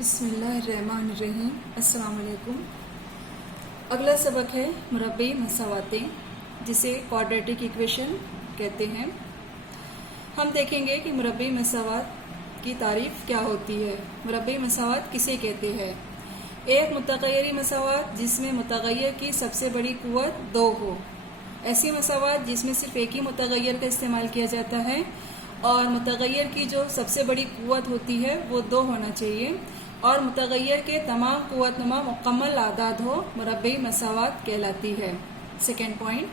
बिस्मिल्लाहिर्रहमानिर्रहीम। अस्सलाम वालेकुम। अगला सबक है मुरब्बी मसावातें, जिसे क्वाड्रेटिक इक्वेशन कहते हैं। हम देखेंगे कि मुरब्बी मसावात की तारीफ क्या होती है। मुरब्बी मसावात किसे कहते हैं? एक मुतग़य्यरी मसावात जिसमें मुतग़य्यर की सबसे बड़ी कुव्वत 2 हो। ऐसी मसावात जिसमें सिर्फ एक ही मुतग़य्यर का इस्तेमाल किया जाता है और मुतग़य्यर की जो सबसे बड़ी कुव्वत होती है वो 2 होना चाहिए और मुतग़य्यर के तमाम कुव्वतनुमा मुकम्मल आदाद हो, मुरब्बी मसावात कहलाती है। सेकेंड पॉइंट,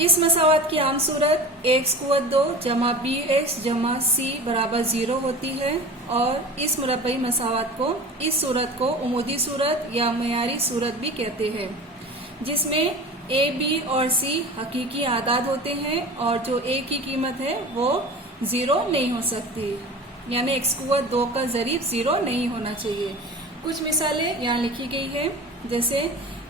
इस मसावात की आम सूरत एक्स कुव्वत 2 जमा बी एक्स जमा सी बराबर 0 होती है और इस मुरब्बी मसावात को, इस सूरत को उमूदी सूरत या मयारी सूरत भी कहते हैं, जिसमें ए बी और सी हकीकी आदाद होते हैं और जो ए की कीमत है वो 0 नहीं हो सकती, यानी एक्स कुव्वत 2 का ज़रीब 0 नहीं होना चाहिए। कुछ मिसालें यहाँ लिखी गई है, जैसे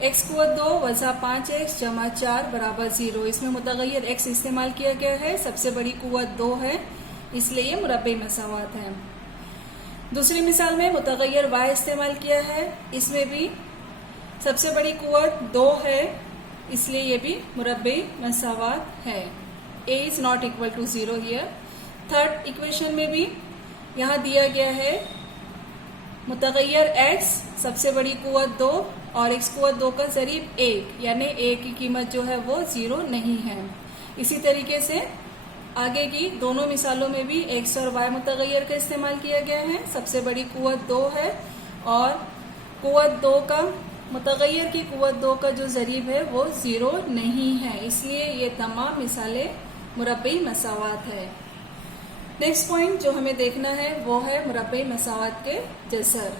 एक्स कुव्वत 2 वज़ा 5x जमा 4 बराबर 0। इसमें मुतग़य्यर एक्स इस्तेमाल किया गया है, सबसे बड़ी कुव्वत 2 है, इसलिए ये मुरब्बी मसावात है। दूसरी मिसाल में मुतग़य्यर वाई इस्तेमाल किया है, इसमें भी सबसे बड़ी कुव्वत 2 है, इसलिए ये भी मुरब्बी मसावात है। a is not equal to 0 here. Third equation में भी यहाँ दिया गया है मुतग़य्यर x सबसे बड़ी कुव्वत 2 और x कुव्वत 2 का ज़रीब 1, यानी a की कीमत जो है वो 0 नहीं है। इसी तरीके से आगे की दोनों मिसालों में भी x और y मुतग़य्यर का इस्तेमाल किया गया है, सबसे बड़ी कुव्वत 2 है और कुव्वत 2 का, मुतग़य्यर की कुव्वत 2 का जो ज़रीब है वो 0 नहीं है, इसलिए ये तमाम मिसालें मुरब्बी मसावात है। नेक्स्ट पॉइंट जो हमें देखना है वो है मुरब्बी मसावात के जसर।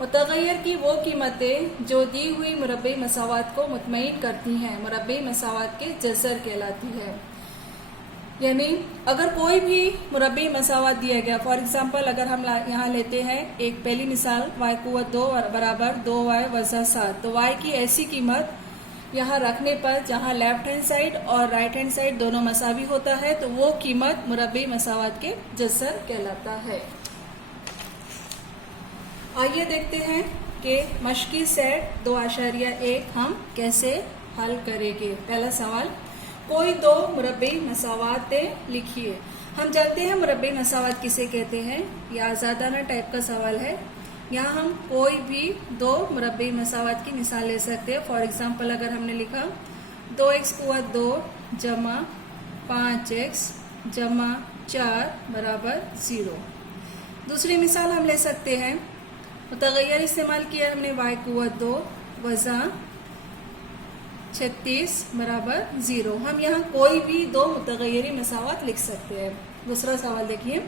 मुतग़य्यर की वो कीमतें जो दी हुई मुरब्बी मसावात को मुतमईन करती हैं, मुरब्बी मसावात के जसर कहलाती है। यानी अगर कोई भी मुरब्बी मसावात दिया गया, फॉर एग्जांपल अगर हम यहाँ लेते हैं एक पहली मिसाल y कुव्वत 2 बराबर 2y वज़ा 7, तो y की ऐसी कीमत यहाँ रखने पर जहाँ लेफ्ट हैंड साइड और राइट हैंड साइड दोनों मसावी होता है तो वो कीमत मुरब्बी मसावात के जसर कहलाता है। आइए देखते हैं कि मश्की सेट 2.1 हम कैसे हल करेंगे। पहला सवाल, कोई 2 मुरब्बी मसावातें लिखिए। हम जानते हैं मुरब्बी मसावात किसे कहते हैं, यह आज़ादाना टाइप का सवाल है। यहाँ हम कोई भी 2 मुरब्बी मसावात की मिसाल ले सकते हैं। फॉर एग्जांपल अगर हमने लिखा 2x कुव्वत 2 जमा 5x जमा 4 बराबर 0। दूसरी मिसाल हम ले सकते हैं, मुतग़य्यर इस्तेमाल किया हमने y कुव्वत 2 वज़ा 36 बराबर 0। हम यहाँ कोई भी 2 मुतग़य्यरी मसावात लिख सकते हैं। दूसरा सवाल देखिए,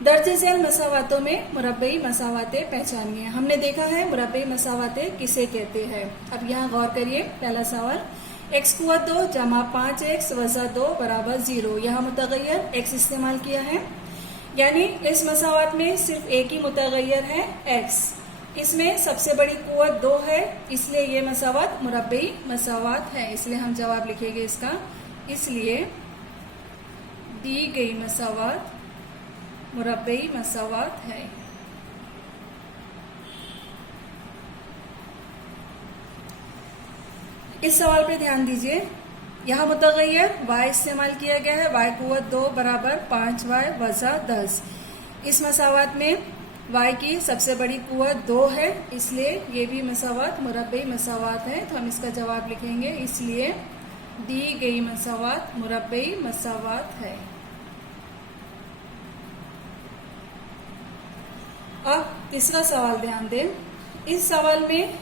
दर्ज झैल मसावातों में मुरब्बी मसावातें पहचानिए। हमने देखा है मुरब्बी मसावातें किसे कहते हैं। अब यहाँ गौर करिए, पहला सवाल, एक्स कुव्वत 2 जमा 5x वज़ा 2 बराबर 0। यहाँ मुतग़य्यर x इस्तेमाल किया है, यानी इस मसावात में सिर्फ एक ही मुतग़य्यर है x। इसमें सबसे बड़ी कुव्वत 2 है, इसलिए ये मसावात मुरब्बी मसावात है, इसलिए हम जवाब लिखेंगे इसका। इसलिए दी गई मसावात मुरब्बी मसावात है। इस सवाल पे ध्यान दीजिए, यहाँ मुतग़य्यर y इस्तेमाल किया गया है, y कुव्वत 2 बराबर 5y वज़ा 10। इस मसावात में y की सबसे बड़ी कुव्वत 2 है, इसलिए ये भी मसावात मुरब्बी मसावात है, तो हम इसका जवाब लिखेंगे। इसलिए दी गई मसावात मुरब्बी मसावात है। अब तीसरा सवाल ध्यान दें। इस सवाल में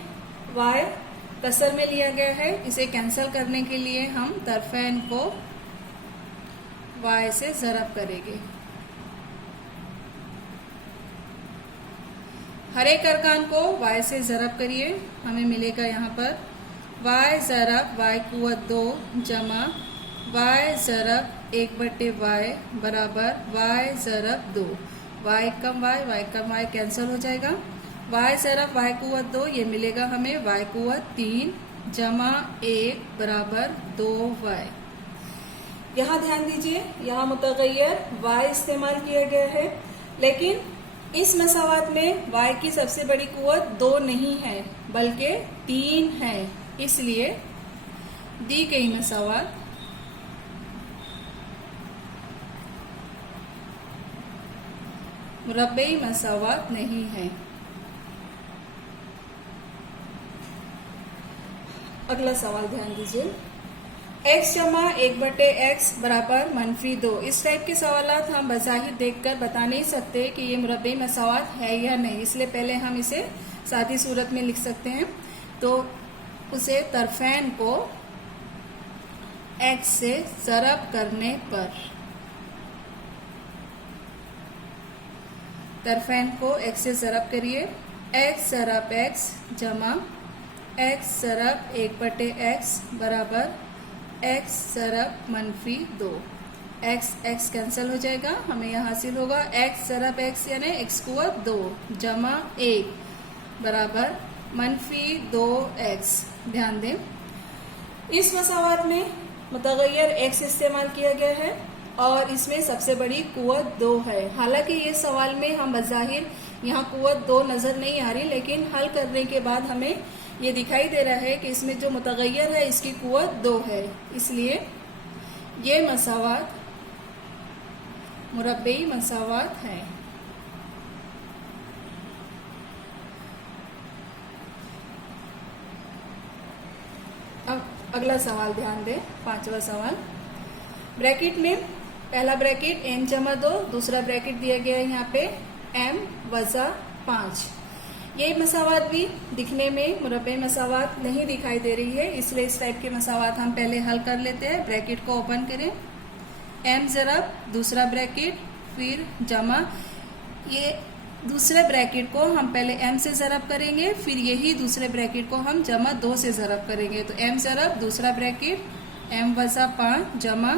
y कसर में लिया गया है, इसे कैंसिल करने के लिए हम तरफ़ैन को y से ज़रब करेंगे। हर एक अरकान को y से ज़रब करिए, हमें मिलेगा यहाँ पर y ज़रब y कुव्वत 2 जमा y ज़रब 1/y बराबर y ज़रब 2। y कम y कैंसिल हो जाएगा। y ज़रब y कुव्वत 2 ये मिलेगा हमें y कुव्वत 3 जमा 1 बराबर 2y। यहाँ ध्यान दीजिए, यहाँ मुतग़य्यर y इस्तेमाल किया गया है, लेकिन इस मसावात में y की सबसे बड़ी कुव्वत 2 नहीं है बल्कि 3 है, इसलिए दी गई मसावात मुरब्बई मसावात नहीं है। अगला सवाल ध्यान दीजिए, x जमा 1/x बराबर -2। इस टाइप के सवालात हम बज़ाहिर देखकर बता नहीं सकते कि ये मुरब्बई मसावात है या नहीं, इसलिए पहले हम इसे सादी सूरत में लिख सकते हैं। तो उसे तरफैन को x से ज़रब करने पर, तरफैन को x से ज़रब करिए, x ज़रब x जमा x ज़रब 1/x बराबर x ज़रब -2। x कैंसिल हो जाएगा, हमें यहाँ हासिल होगा x ज़रब x यानी x कुव्वत 2 जमा 1 बराबर -2x। ध्यान दें, इस मसावात में मुतग़य्यर x इस्तेमाल किया गया है और इसमें सबसे बड़ी कुव्वत 2 है। हालांकि ये सवाल में हम बज़ाहिर यहाँ कुव्वत 2 नज़र नहीं आ रही, लेकिन हल करने के बाद हमें ये दिखाई दे रहा है कि इसमें जो मुतग़य्यर है इसकी कुव्वत 2 है, इसलिए ये मसावात मुरब्बई मसावात है। अब अगला सवाल ध्यान दें, 5वां सवाल। ब्रैकेट में पहला ब्रैकेट m जमा 2, दूसरा ब्रैकेट दिया गया है यहाँ पे m वज़ा 5। ये मसावात भी दिखने में मुरब्बई मसावात नहीं दिखाई दे रही है, इसलिए इस टाइप के मसावात हम पहले हल कर लेते हैं। ब्रैकेट को ओपन करें, m ज़रब दूसरा ब्रैकेट फिर जमा, ये दूसरे ब्रैकेट को हम पहले m से ज़रब करेंगे, फिर यही दूसरे ब्रैकेट को हम जमा 2 से ज़रब करेंगे। तो m ज़रब दूसरा ब्रैकेट m वज़ा 5 जमा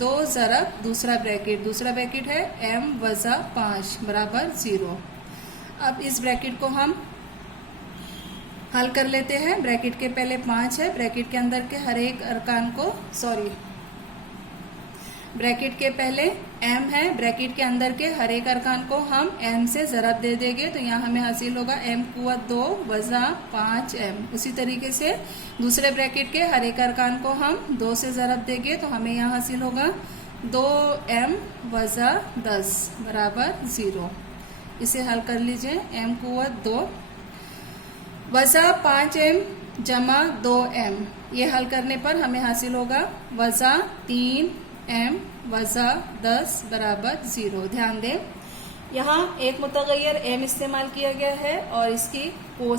2 ज़रब दूसरा ब्रैकेट है m वज़ा 5 बराबर 0। अब इस ब्रैकेट को हम हल कर लेते हैं। ब्रैकेट के पहले 5 है, ब्रैकेट के अंदर के हर एक अरकान को ब्रैकेट के पहले m है, ब्रैकेट के अंदर के हर एक अरकान को हम m से ज़रब दे देंगे, तो यहाँ हमें हासिल होगा m कुव्वत 2 वज़ा 5m। उसी तरीके से दूसरे ब्रैकेट के हर एक अरकान को हम 2 से ज़रब देंगे, तो हमें यहाँ हासिल होगा 2m वज़ा 10 बराबर 0। इसे हल कर लीजिए, m कुव्वत 2 वज़ा 5m जमा 2m, ये हल करने पर हमें हासिल होगा वज़ा 3m वज़ा 10 बराबर 0। ध्यान दें, यहाँ एक मुतग़य्यर m इस्तेमाल किया गया है और इसकी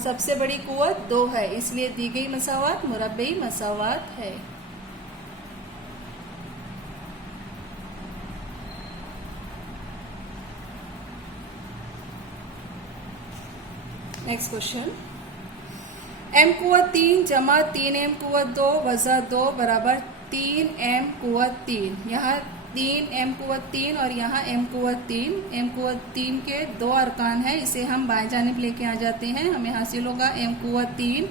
सबसे बड़ी कुव्वत 2 है, इसलिए दी गई मसावात मुरब्बई मसावात है। नेक्स्ट क्वेश्चन, m कुव्वत 3 जमा 3m कुव्वत 2 वज़ा 2 बराबर 3m कुव्वत 3। यहाँ 3m कुव्वत 3 और यहाँ m कुव्वत 3। m कुव्वत 3 के 2 अरकान हैं, इसे हम बाएं जानिब लेके आ जाते हैं, हमें हासिल होगा m कुव्वत 3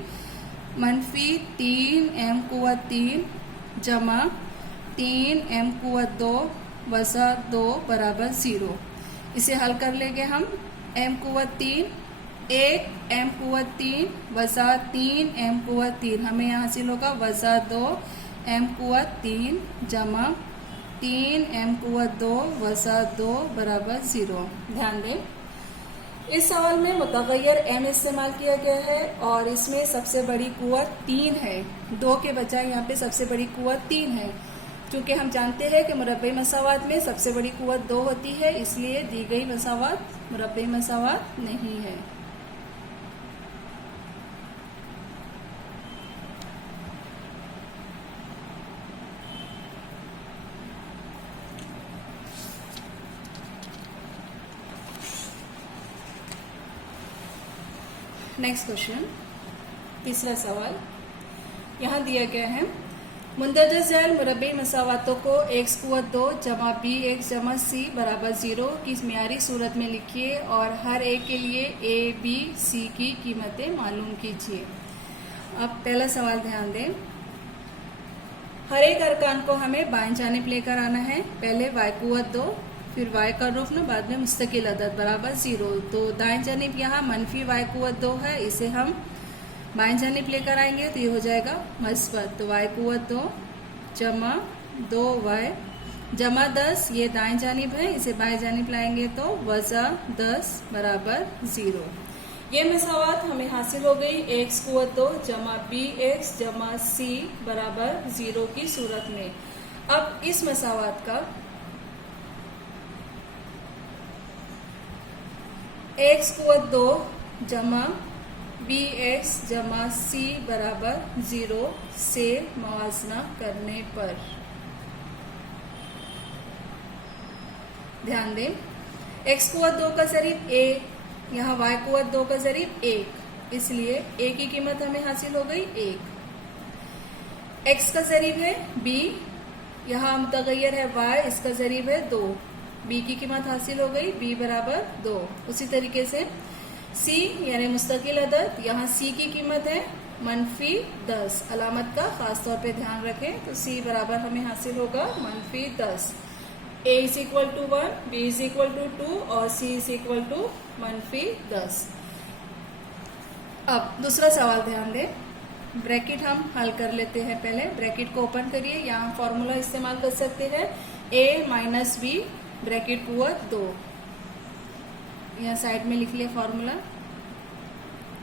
मनफी 3m कुव्वत 3 जमा 3m कुव्वत 2 वज़ा 2 बराबर 0। इसे हल कर लेंगे हम, m कुव्वत 3 1 m कुव्वत 3 वज़ा 3m कुव्वत 3, हमें यहाँ हासिल होगा वज़ा 2 m कुव्वत 3 जमा 3m कुव्वत 2 वज़ा 2 बराबर 0। ध्यान दें, इस सवाल में मुतग़य्यर m इस्तेमाल किया गया है और इसमें सबसे बड़ी कुव्वत 3 है, 2 के बजाय यहाँ पे सबसे बड़ी कुव्वत 3 है। क्योंकि हम जानते हैं कि मुरब्बई मसावात में सबसे बड़ी कुव्वत 2 होती है, इसलिए दी गई मसावात मुरब्बई मसावात नहीं है। नेक्स्ट क्वेश्चन, तीसरा सवाल यहाँ दिया गया है, मुंदरजा ज़ैल मुरब्बई मसावातों को x कुव्वत 2 जमा bx जमा c बराबर 0 की मियारी सूरत में लिखिए और हर एक के लिए a, b, c की कीमतें मालूम कीजिए। अब पहला सवाल ध्यान दें, हर एक अरकान को हमें बाएं जानिब लेकर आना है। पहले y कुव्वत 2, फिर y का रूप ना बाद में मुस्तकिल अदद बराबर 0। तो दाएं जानिब यहाँ मनफी y कुव्वत 2 है, इसे हम बाएं जानिब लेकर आएंगे तो ये हो जाएगा मस्बत। तो y कुव्वत 2 जमा 2y जमा 10, ये दाएं जानिब है, इसे बाएं जानिब लाएंगे तो वज़ा 10 बराबर 0। ये मसावात हमें हासिल हो गई x कुव्वत 2 जमा bx जमा c बराबर 0 की सूरत में। अब इस मसावात का x कुव्वत 2 जमा bx जमा c बराबर 0 से मुआवजा करने पर, ध्यान दें x कुव्वत 2 का ज़रीब a, यहाँ y कुव्वत 2 का ज़रीब 1, इसलिए a की कीमत हमें हासिल हो गई 1। x का ज़रीब है b, यहाँ मुतगय्यर है y, इसका ज़रीब है 2, b की कीमत हासिल हो गई b बराबर 2। उसी तरीके से c यानी मुस्तकिल अदद, यहाँ c की कीमत है मनफी 10, अलामत का खास तौर पे ध्यान रखें। तो c बराबर हमें हासिल होगा मनफी 10। a is equal to 1, b is equal to 2 और c इज इक्वल टू मनफी 10। अब दूसरा सवाल ध्यान दें, ब्रैकेट हम हल कर लेते हैं। पहले ब्रैकेट को ओपन करिए, यहाँ फॉर्मूला इस्तेमाल कर सकते हैं a माइनस बी ब्रैकेट कुव्वत 2, यहाँ साइड में लिख लिया formula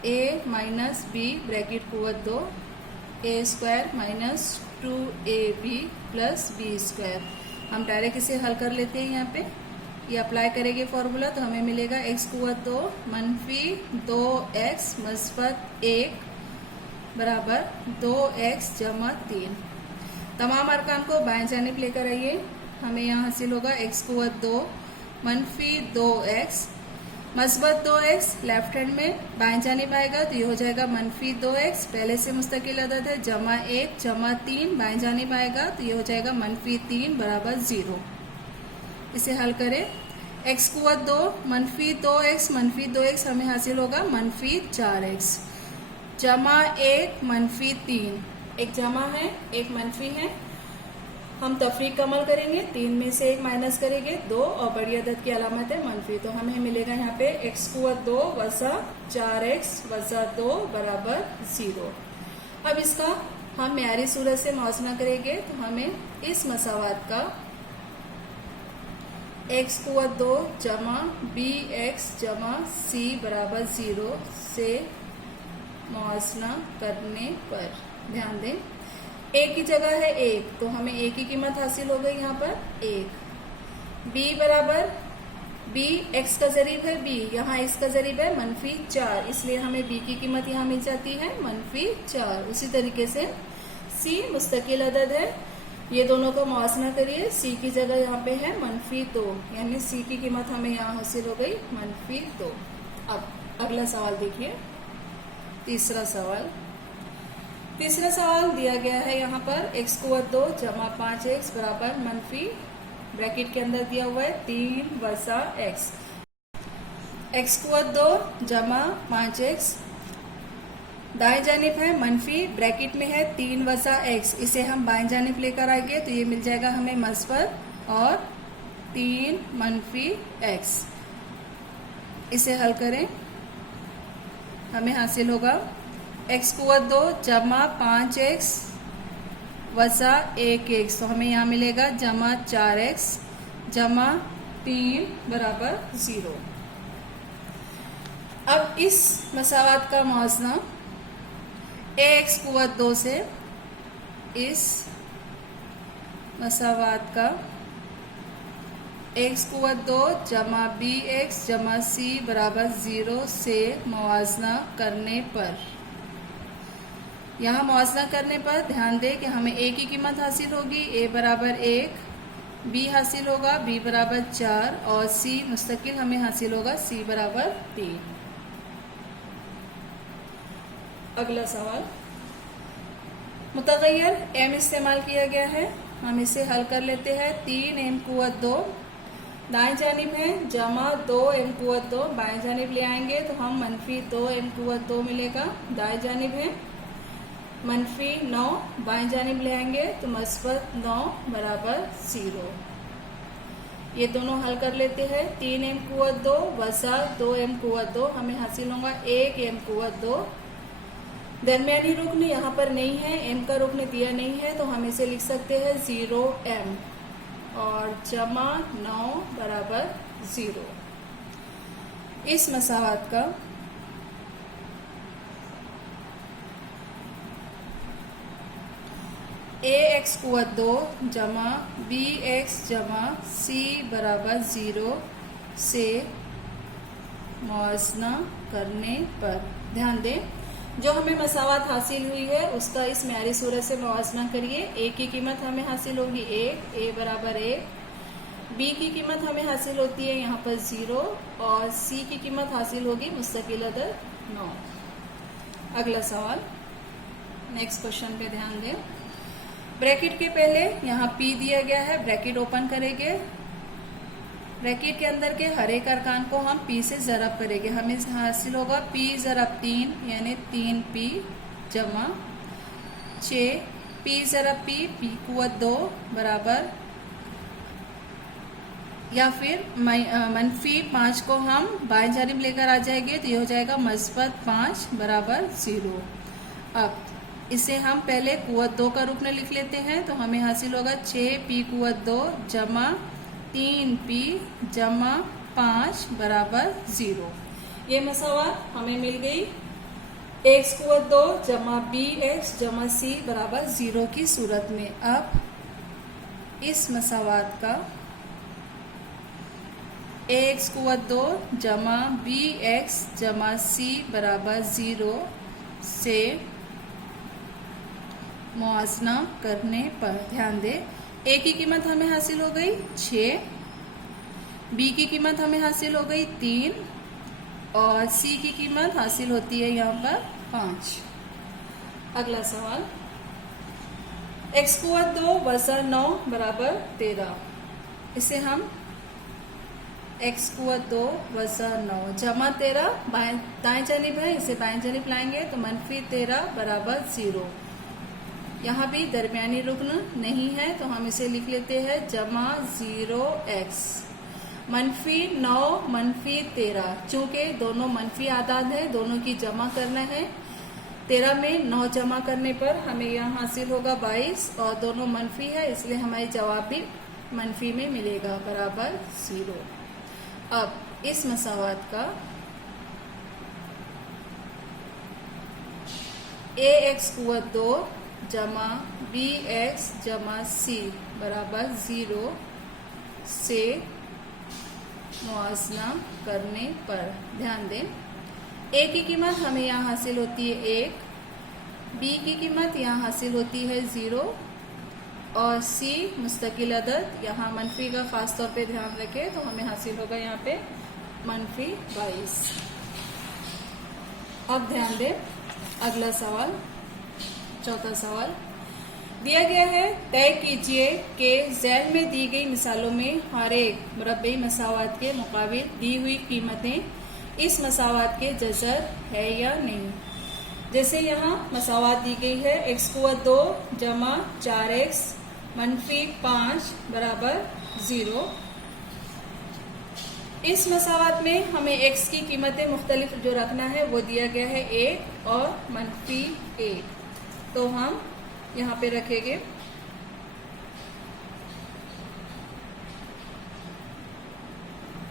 a minus b bracket कुव्वत 2 a square minus 2ab plus b square. हम डायरेक्ट इसे हल कर लेते हैं। यहाँ पे ये अप्लाई करेंगे फॉर्मूला तो हमें मिलेगा x कुव्वत 2 मनफी 2x मस्बत 1 बराबर 2x जमा 3। तमाम अरकान को बाएं जानिब लेकर आइए, हमें यहाँ हासिल होगा x कुव्वत 2 मनफी 2x मस्बत 2x, लेफ्ट हैंड में बाएं जानिब आएगा तो ये हो जाएगा मनफी 2x, पहले से मुस्तकिल अदद है, जमा 1 जमा 3 बाएं जानिब आएगा तो ये हो जाएगा मनफी 3 बराबर 0। इसे हल करें, x कुव्वत 2 मनफी 2x हमें हासिल होगा मनफी 4x जमा 1 मनफी 3, एक जमा है एक मनफी है, हम तफरीक का अमल करेंगे, 3 में से 1 माइनस करेंगे 2 और बड़ी अदद की अलामत है मनफी, तो हमें मिलेगा यहाँ पे x कुव्वत 2 वज़ा 4x वज़ा 2 बराबर 0। अब इसका हम म्यारी सूरत से मुआवजा करेंगे तो हमें इस मसावात का x कुव्वत 2 जमा bx जमा c बराबर 0 से मुआवजा करने पर, ध्यान दें a की जगह है 1 तो हमें a की कीमत हासिल हो गई यहाँ पर 1। b बराबर b x का ज़रीब है b, यहाँ x का ज़रीब है मनफी 4, इसलिए हमें b की कीमत यहाँ मिल जाती है मनफी 4। उसी तरीके से c मुस्तकिल अदद है, ये दोनों का मुआवजा करिए, c की जगह यहाँ पे है मनफी 2, यानी c की कीमत हमें यहाँ हासिल हो गई मनफी 2। अब अगला सवाल देखिए, तीसरा सवाल दिया गया है यहाँ पर x कुव्वत 2 जमा 5x बराबर मनफी, ब्रैकेट के अंदर दिया हुआ है 3 वज़ा x, x कुव्वत 2 जमा 5x दाएं जानिब है मनफी, ब्रैकेट में है 3 वज़ा x, इसे हम बाएं जानिब लेकर आएंगे तो ये मिल जाएगा हमें मस्बत और 3 मनफी x। इसे हल करें, हमें हासिल होगा x कुव्वत 2 जमा 5x वज़ा 1x, तो हमें यहाँ मिलेगा जमा 4x जमा 3 बराबर 0। अब इस मसावात का मुआवजा ax कुव्वत 2 से इस मसावात का x कुव्वत 2 जमा bx जमा c बराबर 0 से मुआवजा करने पर, यहाँ मुआवजा करने पर ध्यान दें कि हमें a की कीमत हासिल होगी a बराबर 1, b हासिल होगा b बराबर 4 और c मुस्तकिल हमें हासिल होगा c बराबर 3। अगला सवाल, मुतगय्यर m इस्तेमाल किया गया है, हम इसे हल कर लेते हैं। 3m कुव्वत 2 दाएं जानिब है जमा 2m कुव्वत 2, बाएं जानिब ले आएंगे तो हम मनफी 2m कुव्वत 2 मिलेगा, दाएं जानिब है मनफी 9, बाएं जानिब ले आएंगे तो मस्बत 9 बराबर 0। ये दोनों हल कर लेते हैं। 3m कुवत 2 वसा 2m कुवत 2 हमें हासिल होगा 1m कुवत 2। दरमियानी रुकन यहाँ पर नहीं है, m का रुकन दिया नहीं है, तो हम इसे लिख सकते हैं 0m और जमा 9 बराबर 0। इस मसावात का ax कुवत 2 जमा bx जमा c बराबर 0 से मुआवजा करने पर ध्यान दें, जो हमें मसावत हासिल हुई है उसका इस म्यारी सूरत से मुआवजा करिए। a की कीमत हमें हासिल होगी 1, a बराबर 1, b की कीमत हमें हासिल होती है यहाँ पर 0 और c की कीमत हासिल होगी मुस्तकिल अदद 9। अगला सवाल, नेक्स्ट क्वेश्चन पे ध्यान दें। ब्रैकेट के पहले यहाँ p दिया गया है, ब्रैकेट ओपन करेंगे, ब्रैकेट के अंदर के हर एक अरकान को हम p से ज़रब करेंगे। हमें हासिल होगा p ज़रब 3 यानी 3p जमा 6 p ज़रब p कुवत 2 बराबर, या फिर मनफी 5 को हम बाएं जानिब लेकर आ जाएंगे तो ये हो जाएगा मस्बत 5 बराबर 0। अब इसे हम पहले कुवत 2 का रुकन लिख लेते हैं, तो हमें हासिल होगा 6p कुवत 2 जमा 3p जमा 5 बराबर 0। ये मसावत हमें मिल गई x कुवत 2 जमा bx जमा c बराबर 0 की सूरत में। अब इस मसावत का ax कुवत 2 जमा bx जमा c बराबर 0 से मुआवजा करने पर ध्यान दें, a की कीमत हमें हासिल हो गई 6, b की कीमत हमें हासिल हो गई 3 और c की कीमत हासिल होती है यहाँ पर 5। अगला सवाल, x कुवत 2 वसा 9 बराबर 13। इसे हम x कुवत 2 वसा 9 जमा 13 दाएं जानिब है, इसे बाएं जानिब लाएंगे तो मनफी 13 बराबर 0। यहाँ भी दरमियानी रुकन नहीं है तो हम इसे लिख लेते हैं जमा 0x मनफी 9 मनफी 13। चूंकि दोनों मनफी आदाद है, दोनों की जमा करना है। 13 में 9 जमा करने पर हमें यहाँ हासिल होगा 22 और दोनों मनफी है, इसलिए हमारी जवाब भी मनफी में मिलेगा बराबर 0। अब इस मसावत का ax कुवत 2 जमा bx जमा c बराबर 0 से मुआवजा करने पर ध्यान दें, a की कीमत हमें यहाँ हासिल होती है 1, b की कीमत यहाँ हासिल होती है 0 और c मुस्तकिल अदद, यहाँ मनफी का खास तौर पे ध्यान रखें तो हमें हासिल होगा यहाँ पे मनफी 22। अब ध्यान दें, अगला सवाल, चौथा सवाल दिया गया है, तय कीजिए कि ज़ैल में दी गई मिसालों में हर एक मुरब्बई मसावत के मुकाबिल दी हुई कीमतें इस मसावत के जज़र है या नहीं। जैसे यहाँ मसावत दी गई है x कुवत 2 जमा 4x मनफी 5 बराबर 0। इस मसावत में हमें x की कीमतें मुख्तलिफ जो रखना है वो दिया गया है 1 और मनफी 1, तो हम यहाँ पे रखेंगे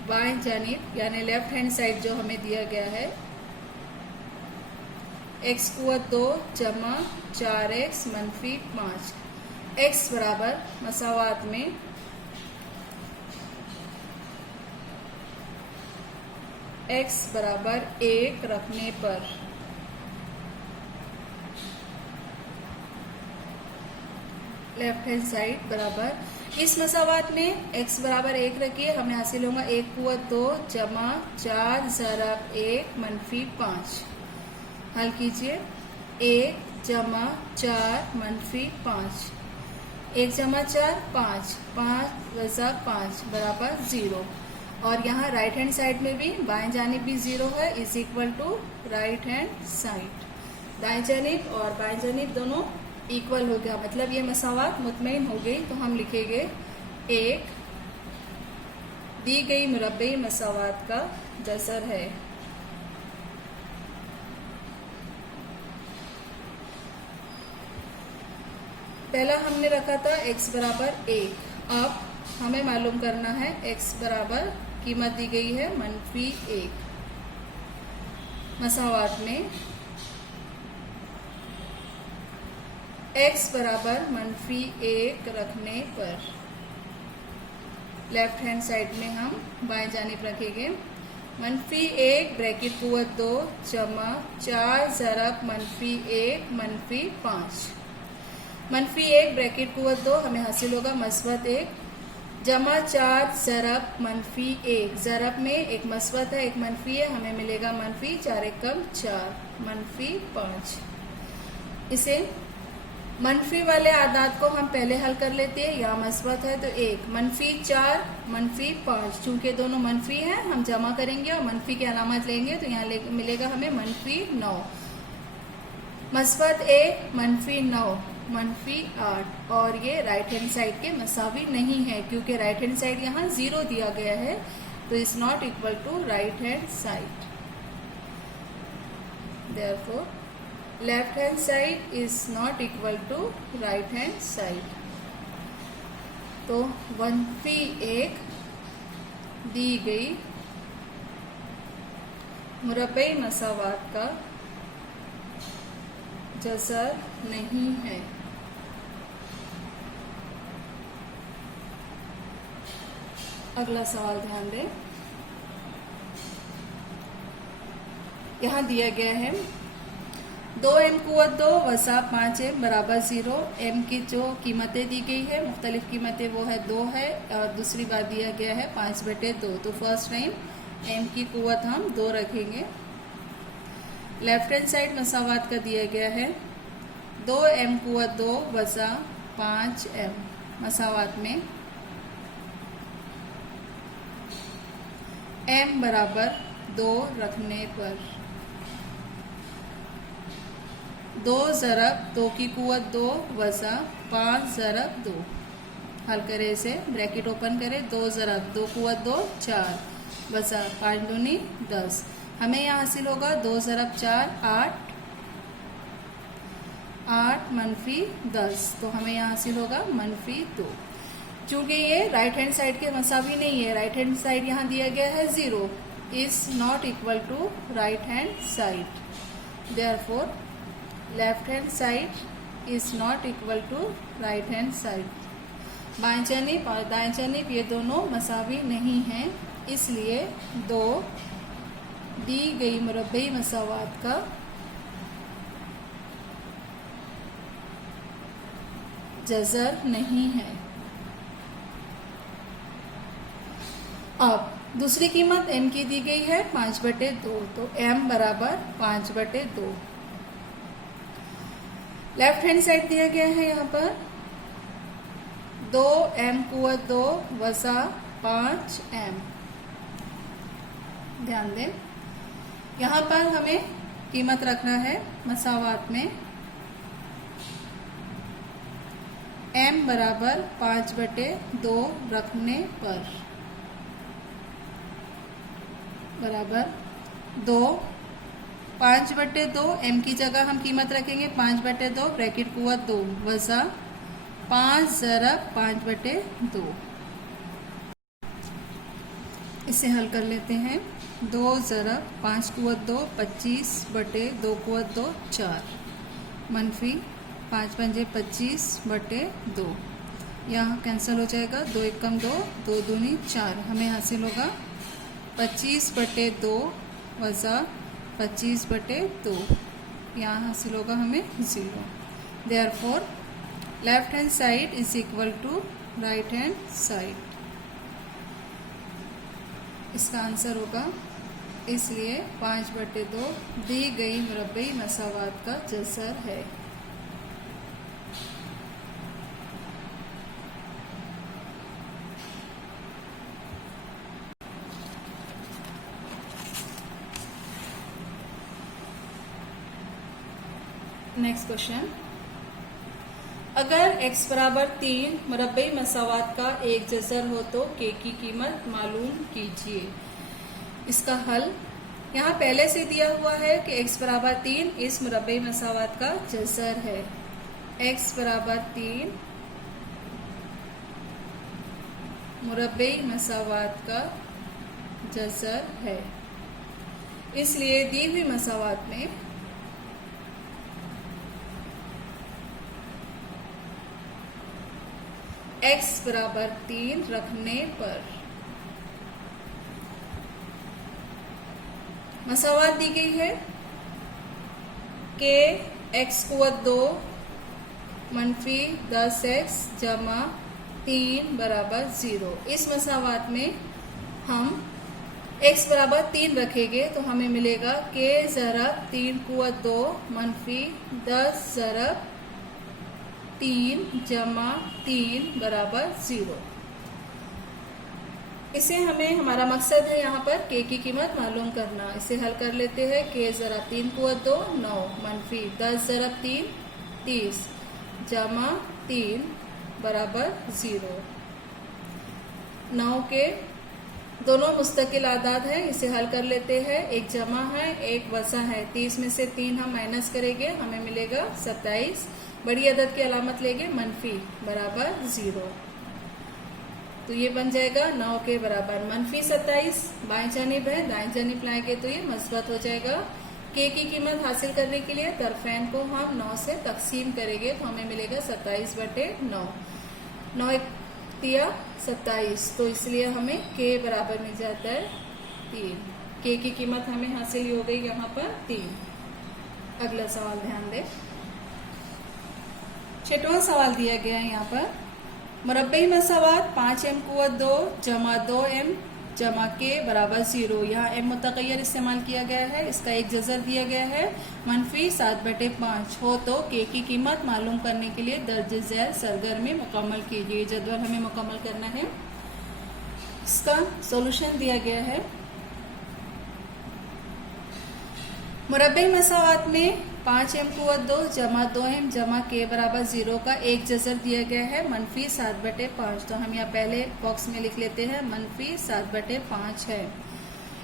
बाएं जानिब यानी लेफ्ट हैंड साइड जो हमें दिया गया है x कुवत 2 जमा 4x मनफी 5, x बराबर मसावत में x बराबर 1 रखने पर लेफ्ट हैंड साइड बराबर इस मसावत में x बराबर 1 रखिए, हमें हासिल होगा 1 कुवत 2 जमा 4 ज़रब 1 मनफी 5। हल कीजिए 1 जमा 4 मनफी 5, 1 जमा 4 5, 5 वज़ा 5 बराबर 0 और यहाँ राइट हैंड साइड में भी बाएं जानिब भी 0 है, is equal to right hand side. दाएं जानिब और बाएं जानिब दोनों इक्वल हो गया, मतलब ये मसावत मुतमईन हो गई, तो हम लिखेंगे 1 दी गई मुरब्बई मसावात का जसर है। पहला हमने रखा था x बराबर 1। अब हमें मालूम करना है x बराबर कीमत दी गई है -1। मसावात में x बराबर -1 रखने पर लेफ्ट हैंड साइड में हम बाएं जानिब रखेंगे। -1 ब्रैकेट कुव्वत 2 जमा 4 ज़रब -1 -5। -1 ब्रैकेट कुव्वत 2 हमें हासिल होगा मस्बत 1 जमा 4 ज़रब -1। ज़रब में एक मस्बत है एक मनफी है, हमें मिलेगा मनफी 4 एकम 4 -5। इसे मनफी वाले आदात को हम पहले हल कर लेते हैं। यहाँ मस्बत है तो 1 -4 -5। चूंकि दोनों मनफी हैं हम जमा करेंगे और मनफी की अलामत लेंगे तो यहाँ मिलेगा हमें -9। मस्बत 1 -9 -8। और ये राइट हैंड साइड के मसावी नहीं है क्योंकि राइट हैंड साइड यहाँ 0 दिया गया है तो is not equal to right hand side. Therefore left hand side is not equal to right hand side. तो 1 दी गई मुरब्बई मसावात का जसर नहीं है। अगला सवाल ध्यान दें। यहाँ दिया गया है 2m कुव्वत 2 वसा 5m बराबर 0। m की जो कीमतें दी गई है मुख्तलिफ कीमतें वो है 2 है और दूसरी बात दिया गया है 5/2। तो फर्स्ट टाइम m की कुव्वत हम 2 रखेंगे। लेफ्ट हैंड साइड मसावात का दिया गया है 2m कुव्वत 2 वसा 5m। मसावात में m बराबर 2 रखने पर 2 ज़रब 2 की कुव्वत 2 वसा 5 ज़रब 2। हल करें इसे, ब्रैकेट ओपन करें, 2 ज़रब 2 कुव्वत 2 4 वसा 5 दूनी 10। हमें यहाँ हासिल होगा 2 ज़रब 4 8 -10। तो हमें यहाँ हासिल होगा -2। चूंकि ये राइट हैंड साइड के मसावी नहीं है, राइट हैंड साइड यहाँ दिया गया है 0 is not equal to right hand side. Therefore left hand side is not equal to right hand side. बाएं जानिब और दाएं जानिब ये दोनों मसावी नहीं हैं, इसलिए 2 दी गई मुरब्बई मसावात का जज़र नहीं है। अब दूसरी कीमत m की दी गई है 5/2। तो m बराबर 5/2। लेफ्ट हैंड साइड दिया गया है यहाँ पर 2m कुव्वत 2 वसा 5m। ध्यान दें, यहाँ पर हमें कीमत रखना है मसावात में m बराबर 5/2 रखने पर बराबर 2 5/2 m की जगह हम कीमत रखेंगे 5/2 ब्रैकेट कुव्वत 2 वसा 5 ज़रब 5/2। इसे हल कर लेते हैं। 2 ज़रब 5 कुव्वत 2 25/2 कुव्वत 2 4 मनफी 5 पंजे 25/2। यहाँ कैंसिल हो जाएगा, 2 एकम 2 2 दूनी 4। हमें हासिल होगा 25/2 वज़ा 25/2। यहाँ हासिल होगा हमें 0। Therefore left hand side is equal to right hand side. इसका आंसर होगा, इसलिए 5/2 दी गई मुरब्बई मसावात का जज़र है। नेक्स्ट क्वेश्चन, अगर x बराबर 3 मुरब्बई मसावात का एक जज़र हो तो k की कीमत मालूम कीजिए। इसका हल यहाँ पहले से दिया हुआ है कि x बराबर 3 इस मुरब्बई मसावात का जज़र है। x बराबर 3 मुरब्बई मसावात का जज़र है, इसलिए दी हुई मसावात में x बराबर 3 रखने पर मसावात दी गई है कि x कुवत 2 मनफी 10x जमा 3 बराबर 0। इस मसावात में हम x बराबर 3 रखेंगे तो हमें मिलेगा k ज़रब 3 कुवत 2 मनफी 10 ज़रब 3 जमा 3 बराबर 0। इसे हमें हमारा मकसद है यहाँ पर k की कीमत मालूम करना। इसे हल कर लेते हैं। k ज़रब 3 कुवत 2 9 मनफी 10 ज़रब 3 30 जमा 3 बराबर 0। 9 के दोनों मुस्तकिल आदाद हैं, इसे हल कर लेते हैं। एक जमा है एक वसा है। 30 में से 3 हम माइनस करेंगे, हमें मिलेगा 27। बड़ी अदद की अलामत लेंगे मनफी बराबर 0, तो ये बन जाएगा 9 के बराबर मनफी 27। बाएं जानिब है, दाएं जानिब लाएंगे तो ये मस्बत हो जाएगा। k की कीमत हासिल करने के लिए तरफैन को हम 9 से तकसीम करेंगे तो हमें मिलेगा 27/9। 9 एक दिया 27, तो इसलिए हमें k बराबर मिल जाता है 3। k की कीमत हमें हासिल हो गई यहाँ पर 3। अगला सवाल ध्यान दें। 6वां सवाल दिया गया है यहाँ पर मुरब्बई मसावात 5m कुवत 2 जमा 2m जमा k बराबर 0। यहाँ m मुतग़य्यर इस्तेमाल किया गया है। इसका एक जज़र दिया गया है मनफी 7/5 हो तो k की कीमत मालूम करने के लिए दर्ज झैल सरगर्मी मुकम्मल कीजिए। जदवल हमें मुकम्मल करना है। इसका सॉल्यूशन दिया गया है। मुरब्बई मसावात में 5m कुवत 2 जमा 2m जमा k बराबर 0 का एक जज़र दिया गया है मनफी 7/5। तो हम यहाँ पहले बॉक्स में लिख लेते हैं मनफी 7/5 है।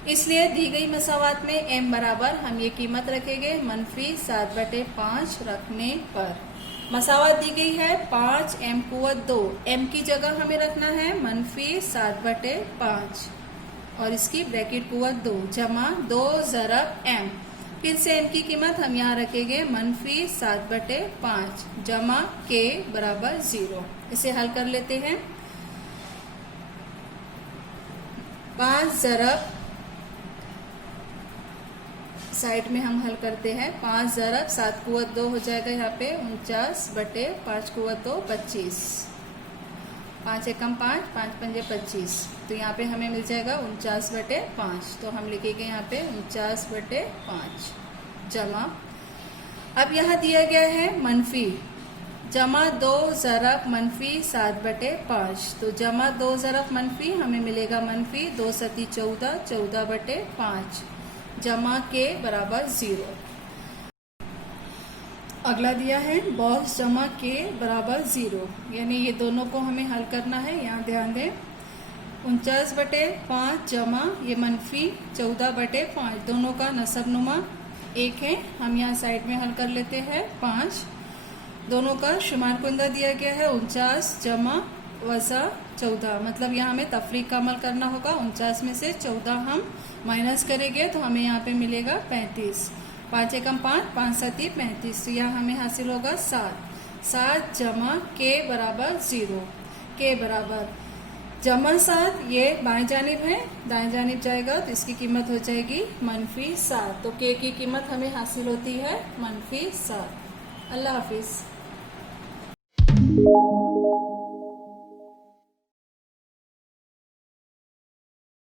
इसलिए दी गई मसावात में m बराबर हम ये कीमत रखेंगे मनफी 7/5 रखने पर। मसावात दी गई है 5m कुवत 2, m की जगह हमें रखना है मनफी 7/5 और इसकी ब्रैकेट कुवत 2 जमा 2 ज़रब m। फिर से m की कीमत हम यहाँ रखेंगे मनफी 7/5 जमा k बराबर 0। इसे हल कर लेते हैं। 5 ज़रब साइड में हम हल करते हैं। 5 ज़रब 7 कुवत 2 हो जाएगा यहाँ पे 49/5 कुवत 2 25। 5 एकम 5 5 पंजे 25, तो यहाँ पे हमें मिल जाएगा 49/5। तो हम लिखेंगे यहाँ पे 49/5 जमा। अब यहाँ दिया गया है मनफी जमा 2 ज़रब मनफी 7/5। तो जमा 2 ज़रब मनफी हमें मिलेगा मनफी 2 सती 14 14/5 जमा k बराबर 0। अगला दिया है बॉक्स जमा k बराबर 0, यानी ये दोनों को हमें हल करना है। यहाँ ध्यान दें 49/5 जमा ये मनफी 14/5, दोनों का नसब नुमा 1 है। हम यहाँ साइड में हल कर लेते हैं 5। दोनों का शुमार कुंदा दिया गया है 49 जमा वज़ा 14, मतलब यहाँ हमें तफरीक का अमल करना होगा। 49 में से 14 हम माइनस करेंगे तो हमें यहाँ पे मिलेगा 35। 5 एकम 5 5 सती 35, तो यहाँ हमें हासिल होगा 7 जमा k बराबर 0। k बराबर जमा 7, ये बाएं जानिब है, दाएं जानिब जाएगा तो इसकी कीमत हो जाएगी मनफी 7। तो k की कीमत हमें हासिल होती है मनफी 7। अल्लाह हाफिज।